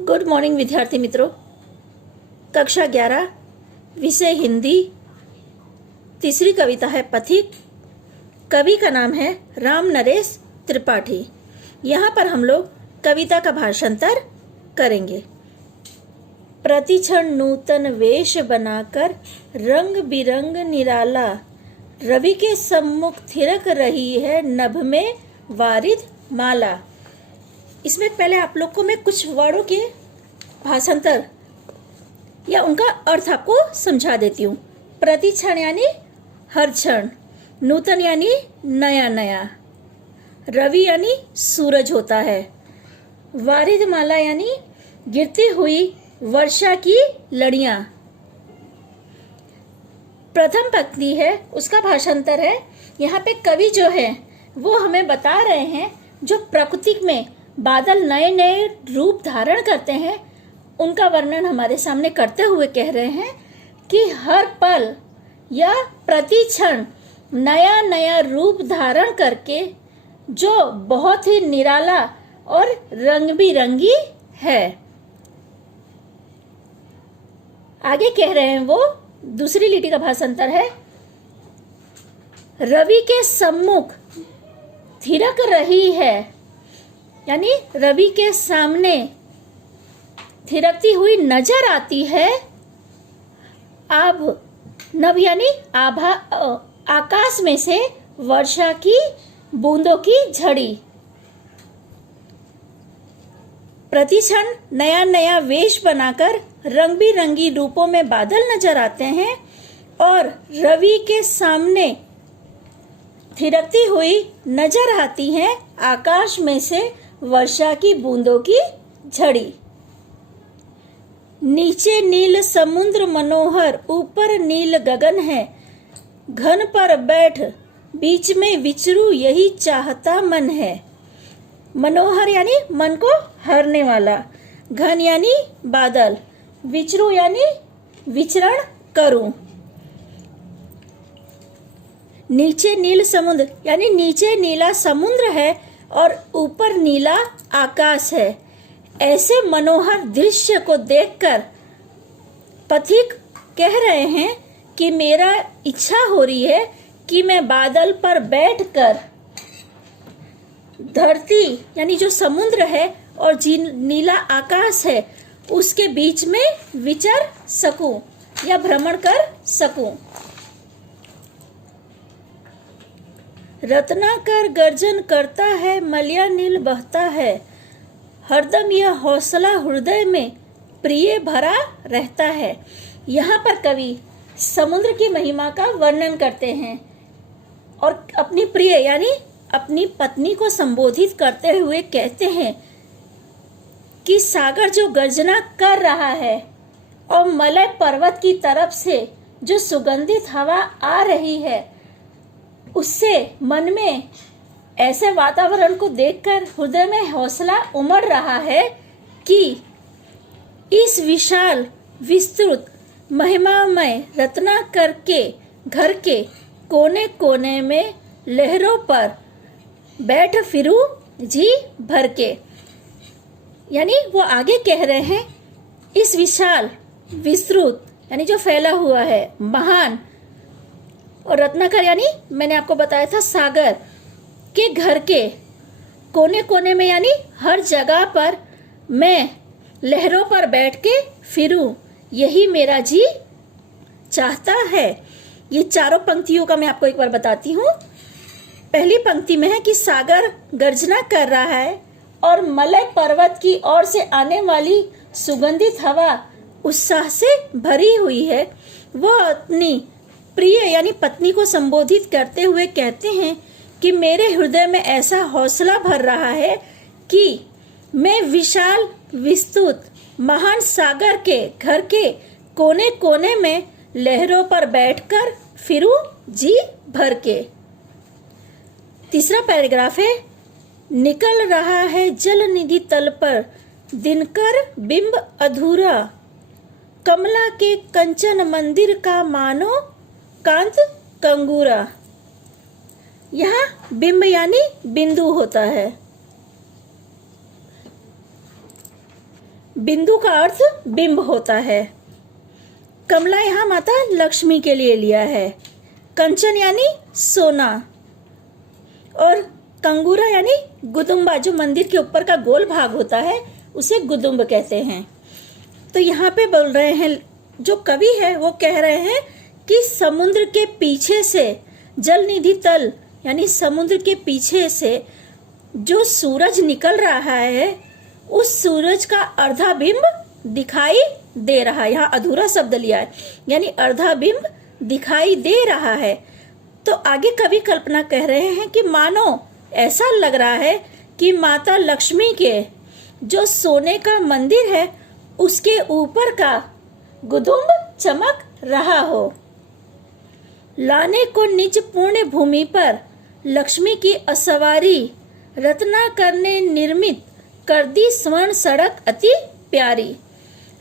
Good morning विद्यार्थी मित्रों। कक्षा 11 विषय हिंदी। तीसरी कविता है पथिक। कवि का नाम है राम नरेश त्रिपाठी। यहाँ पर हम लोग कविता का भाषांतर करेंगे। प्रतिक्षण नूतन वेश बनाकर रंग बिरंग निराला रवि के सम्मुख थिरक रही है नभ में वारिद माला। इसमें पहले आप लोग को मैं कुछ वर्डों के भाषांतर या उनका अर्थ आपको समझा देती हूँ। प्रतिक्षण यानी हर क्षण, नूतन यानी नया नया, रवि यानी सूरज होता है, वारिद माला यानी गिरती हुई वर्षा की लड़ियां। प्रथम पंक्ति है उसका भाषांतर है। यहाँ पे कवि जो है वो हमें बता रहे हैं जो प्रकृति में बादल नए नए रूप धारण करते हैं उनका वर्णन हमारे सामने करते हुए कह रहे हैं कि हर पल या प्रति क्षण नया नया रूप धारण करके जो बहुत ही निराला और रंग बिरंगी है। आगे कह रहे हैं वो दूसरी लिटी का भाषांतर है। रवि के सम्मुख थिरक रही है यानी रवि के सामने थिरकती हुई नजर आती है। आभ, नभ यानी आभा, आकाश में से वर्षा की बूंदों की झड़ी। प्रतिक्षण नया नया वेश बनाकर रंग बिरंगी रूपों में बादल नजर आते हैं और रवि के सामने थिरकती हुई नजर आती हैं आकाश में से वर्षा की बूंदों की झड़ी। नीचे नील समुद्र मनोहर, ऊपर नील गगन है, घन पर बैठ बीच में विचरू यही चाहता मन है। मनोहर यानी मन को हरने वाला, घन यानी बादल, विचरू यानी विचरण करूं। नीचे नील समुद्र यानी नीचे नीला समुद्र है और ऊपर नीला आकाश है। ऐसे मनोहर दृश्य को देखकर पथिक कह रहे हैं कि मेरा इच्छा हो रही है कि मैं बादल पर बैठकर धरती यानी जो समुद्र है और नीला आकाश है उसके बीच में विचर सकूं या भ्रमण कर सकूं। रत्नाकर गर्जन करता है, मलिया नील बहता है, हरदम यह हौसला हृदय में प्रिय भरा रहता है। यहाँ पर कवि समुद्र की महिमा का वर्णन करते हैं और अपनी प्रिय यानी अपनी पत्नी को संबोधित करते हुए कहते हैं कि सागर जो गर्जना कर रहा है और मलय पर्वत की तरफ से जो सुगंधित हवा आ रही है उससे मन में ऐसे वातावरण को देखकर हृदय में हौसला उमड़ रहा है कि इस विशाल विस्तृत महिमामय रत्नाकर के घर के कोने कोने में लहरों पर बैठ फिरूं जी भर के। यानी वो आगे कह रहे हैं इस विशाल विस्तृत यानी जो फैला हुआ है महान, और रत्नाकर यानी मैंने आपको बताया था सागर के घर के कोने कोने में यानी हर जगह पर मैं लहरों पर बैठ के फिरूं यही मेरा जी चाहता है। ये चारों पंक्तियों का मैं आपको एक बार बताती हूँ। पहली पंक्ति में है कि सागर गर्जना कर रहा है और मलय पर्वत की ओर से आने वाली सुगंधित हवा उत्साह से भरी हुई है। वह अपनी प्रिय यानी पत्नी को संबोधित करते हुए कहते हैं कि मेरे हृदय में ऐसा हौसला भर रहा है कि मैं विशाल विस्तृत महान सागर के घर के कोने कोने में लहरों पर बैठकर फिरूं जी भर के। तीसरा पैराग्राफ है। निकल रहा है जल निधि तल पर दिनकर बिंब अधूरा, कमला के कंचन मंदिर का मानो कांत कंगूरा। यहाँ बिंब यानी बिंदु होता है। बिंदु का अर्थ बिंब होता है। कमला यहाँ माता लक्ष्मी के लिए लिया है। कंचन यानी सोना, और कंगूरा यानी गुदुम्बा, जो मंदिर के ऊपर का गोल भाग होता है उसे गुदुम्ब कहते हैं। तो यहाँ पे बोल रहे हैं, जो कवि है वो कह रहे हैं कि समुद्र के पीछे से, जल निधि तल यानी समुद्र के पीछे से जो सूरज निकल रहा है, उस सूरज का अर्धा बिंब दिखाई दे रहा है। यहाँ अधूरा शब्द लिया है, यानी अर्धा बिंब दिखाई दे रहा है। तो आगे कवि कल्पना कह रहे हैं कि मानो ऐसा लग रहा है कि माता लक्ष्मी के जो सोने का मंदिर है उसके ऊपर का गुदुम्ब चमक रहा हो। लाने को निज पुण्य भूमि पर लक्ष्मी की असवारी, रत्नाकर ने निर्मित कर दी स्वर्ण सड़क अति प्यारी।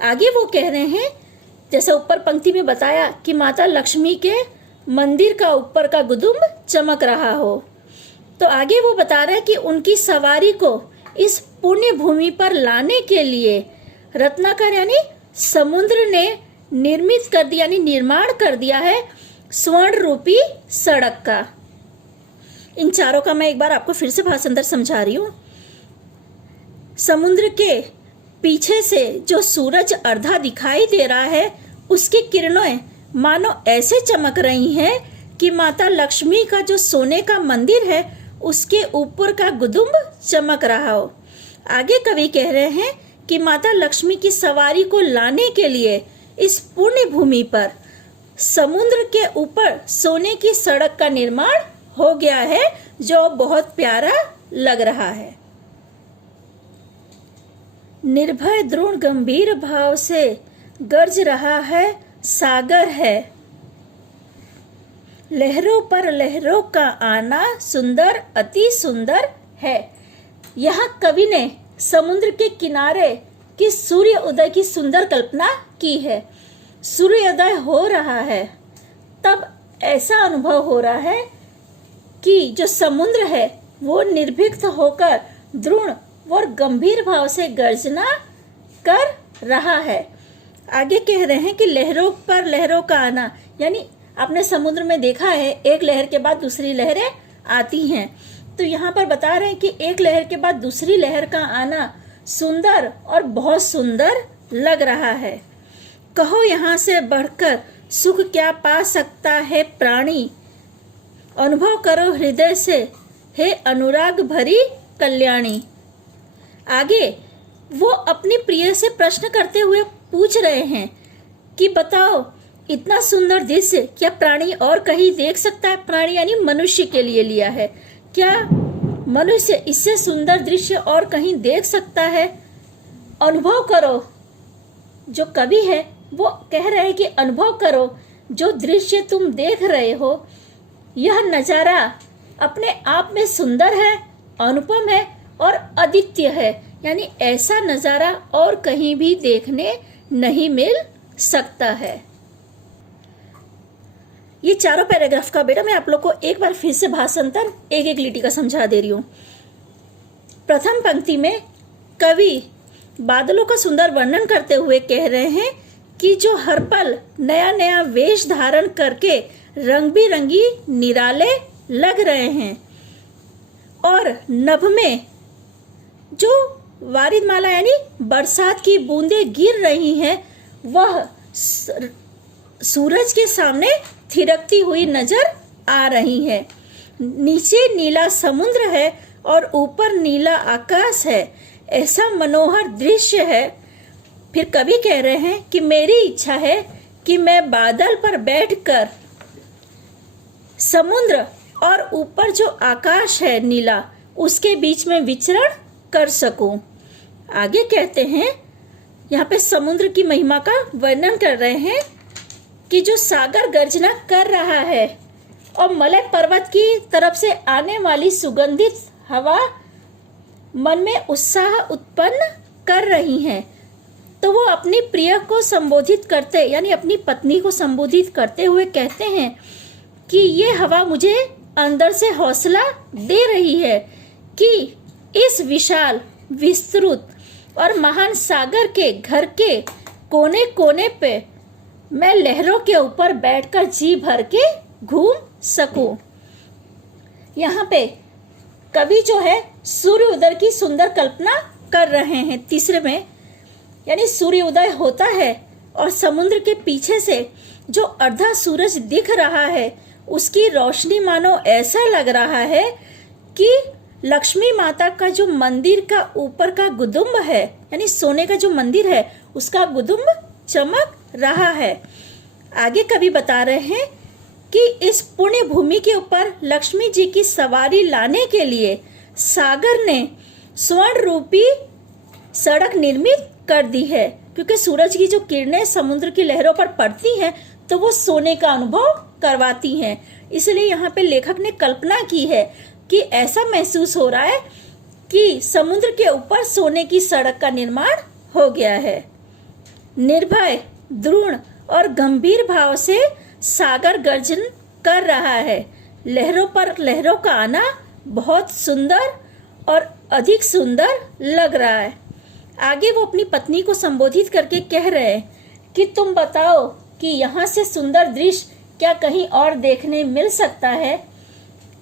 आगे वो कह रहे हैं, जैसे ऊपर पंक्ति में बताया कि माता लक्ष्मी के मंदिर का ऊपर का गुदुम्ब चमक रहा हो, तो आगे वो बता रहे हैं कि उनकी सवारी को इस पुण्य भूमि पर लाने के लिए रत्नाकर यानी समुद्र ने निर्मित कर दिया, यानी निर्माण कर दिया है स्वर्ण रूपी सड़क का। इन चारों का मैं एक बार आपको फिर से भाषांतर समझा रही हूँ। समुद्र के पीछे से जो सूरज अर्धा दिखाई दे रहा है, उसकी किरणें मानो ऐसे चमक रही हैं कि माता लक्ष्मी का जो सोने का मंदिर है उसके ऊपर का गुदुम्ब चमक रहा हो। आगे कवि कह रहे हैं कि माता लक्ष्मी की सवारी को लाने के लिए इस पुण्य भूमि पर समुद्र के ऊपर सोने की सड़क का निर्माण हो गया है, जो बहुत प्यारा लग रहा है। निर्भय दृढ़ गंभीर भाव से गर्ज रहा है सागर है, लहरों पर लहरों का आना सुंदर अति सुंदर है। यहाँ कवि ने समुद्र के किनारे की सूर्य उदय की सुंदर कल्पना की है। सूर्योदय हो रहा है, तब ऐसा अनुभव हो रहा है कि जो समुद्र है वो निर्भीक होकर दृढ़ और गंभीर भाव से गर्जना कर रहा है। आगे कह रहे हैं कि लहरों पर लहरों का आना, यानी आपने समुद्र में देखा है एक लहर के बाद दूसरी लहरें आती हैं, तो यहाँ पर बता रहे हैं कि एक लहर के बाद दूसरी लहर का आना सुंदर और बहुत सुंदर लग रहा है। कहो यहाँ से बढ़कर सुख क्या पा सकता है प्राणी, अनुभव करो हृदय से हे अनुराग भरी कल्याणी। आगे वो अपनी प्रिय से प्रश्न करते हुए पूछ रहे हैं कि बताओ इतना सुंदर दृश्य क्या प्राणी और कहीं देख सकता है। प्राणी यानी मनुष्य के लिए लिया है। क्या मनुष्य इससे सुंदर दृश्य और कहीं देख सकता है। अनुभव करो, जो कवि है वो कह रहे हैं कि अनुभव करो, जो दृश्य तुम देख रहे हो यह नजारा अपने आप में सुंदर है, अनुपम है और अद्वितीय है, यानी ऐसा नजारा और कहीं भी देखने नहीं मिल सकता है। ये चारों पैराग्राफ का बेटा मैं आप लोग को एक बार फिर से भाषांतर एक एक लिटी का समझा दे रही हूँ। प्रथम पंक्ति में कवि बादलों का सुंदर वर्णन करते हुए कह रहे हैं कि जो हर पल नया नया वेश धारण करके रंग बिरंगी निराले लग रहे हैं, और नभ में जो वारिदमाला यानी बरसात की बूंदें गिर रही हैं, वह सूरज के सामने थिरकती हुई नजर आ रही है। नीचे नीला समुद्र है और ऊपर नीला आकाश है, ऐसा मनोहर दृश्य है। फिर कवि कह रहे हैं कि मेरी इच्छा है कि मैं बादल पर बैठकर समुद्र और ऊपर जो आकाश है नीला, उसके बीच में विचरण कर सकूं। आगे कहते हैं, यहाँ पे समुद्र की महिमा का वर्णन कर रहे हैं कि जो सागर गर्जना कर रहा है और मलय पर्वत की तरफ से आने वाली सुगंधित हवा मन में उत्साह उत्पन्न कर रही हैं, तो वो अपनी प्रिय को संबोधित करते यानी अपनी पत्नी को संबोधित करते हुए कहते हैं कि ये हवा मुझे अंदर से हौसला दे रही है कि इस विशाल विस्तृत और महान सागर के घर के कोने कोने पे मैं लहरों के ऊपर बैठकर जी भर के घूम सकूं। यहाँ पे कवि जो है सूर्य उदय की सुंदर कल्पना कर रहे हैं। तीसरे में यानी सूर्य उदय होता है और समुद्र के पीछे से जो अर्धा सूरज दिख रहा है उसकी रोशनी मानो ऐसा लग रहा है कि लक्ष्मी माता का जो मंदिर का ऊपर का गुदुम्ब है, यानी सोने का जो मंदिर है उसका गुदुम्ब चमक रहा है। आगे कवि बता रहे हैं कि इस पुण्य भूमि के ऊपर लक्ष्मी जी की सवारी लाने के लिए सागर ने स्वर्ण रूपी सड़क निर्मित कर दी है, क्योंकि सूरज की जो किरणें समुद्र की लहरों पर पड़ती हैं तो वो सोने का अनुभव करवाती हैं। इसलिए यहाँ पे लेखक ने कल्पना की है कि ऐसा महसूस हो रहा है कि समुद्र के ऊपर सोने की सड़क का निर्माण हो गया है। निर्भय, दृढ़ और गंभीर भाव से सागर गर्जन कर रहा है। लहरों पर लहरों का आना बहुत सुंदर और अधिक सुंदर लग रहा है। आगे वो अपनी पत्नी को संबोधित करके कह रहे हैं कि तुम बताओ कि यहाँ से सुंदर दृश्य क्या कहीं और देखने मिल सकता है।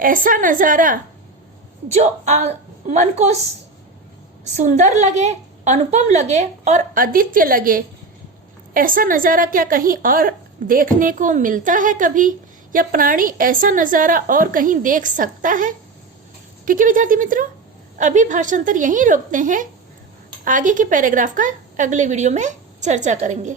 ऐसा नज़ारा जो मन को सुंदर लगे, अनुपम लगे और अद्वितीय लगे, ऐसा नज़ारा क्या कहीं और देखने को मिलता है कभी, या प्राणी ऐसा नज़ारा और कहीं देख सकता है। ठीक है विद्यार्थी मित्रों, अभी भाषांतर यहीं रोकते हैं। आगे के पैराग्राफ का अगले वीडियो में चर्चा करेंगे।